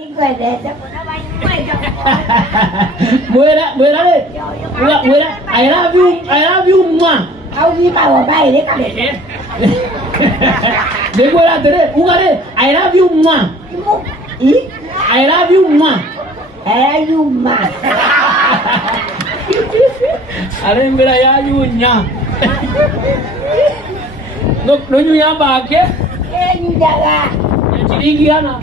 Mira đi. Mira, I love you, mua. Ao gì mà vào bay đấy cả. Để mira tere, uga đi, I love you, mua. I love you, mua. I love you mà. Are mira ya you nya. Nó như ya ba ke? Như jaga. Ciringi ana.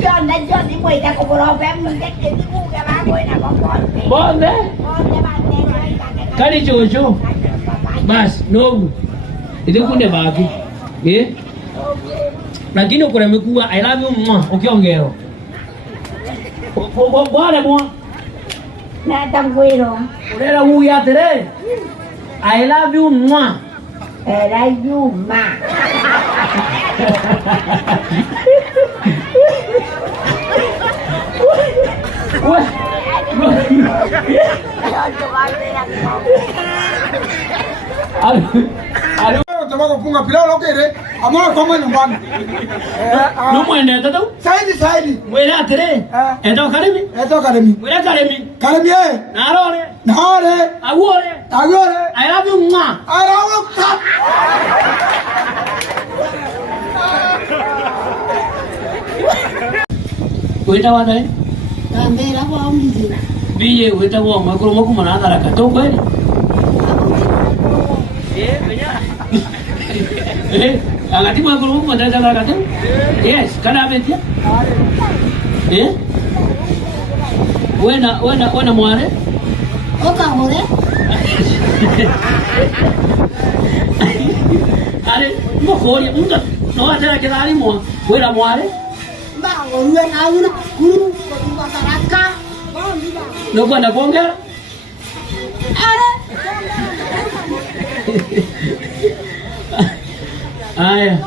John đã cho thì quay ta có lo phép mình cái chuyện ngu cái ba quay nào con. Bon deh. Kali cucu. Mas, no. Itu kunde bagi. Eh? Lakini ukuremekuwa I love you mwa ukiongero. Bwana mwa. Na tam quay rồi. Urera uya tere. I love you mwa. I love you mà. Tama kufunga pilau lokere amona koma nyumbani. Numwende tatu? Saidi. Mwela tere. Eto karemi? Eto karemi. Mwela karemi. Karemi eh. Narore. Agore. I love you mwa. I love you. Wita wana eh? Tambera kwa umzi. Biye wita wa makuru makuma na adara kato kweli? Agati makuru makuma na adara kato? Yes, kana abetia? Wena mware? Oka hore? Ale, mokori, muda no atera kedari mo. Wena mware? Ba ngorue na una guru kwa taraka. No kwenda kuongera? Aya.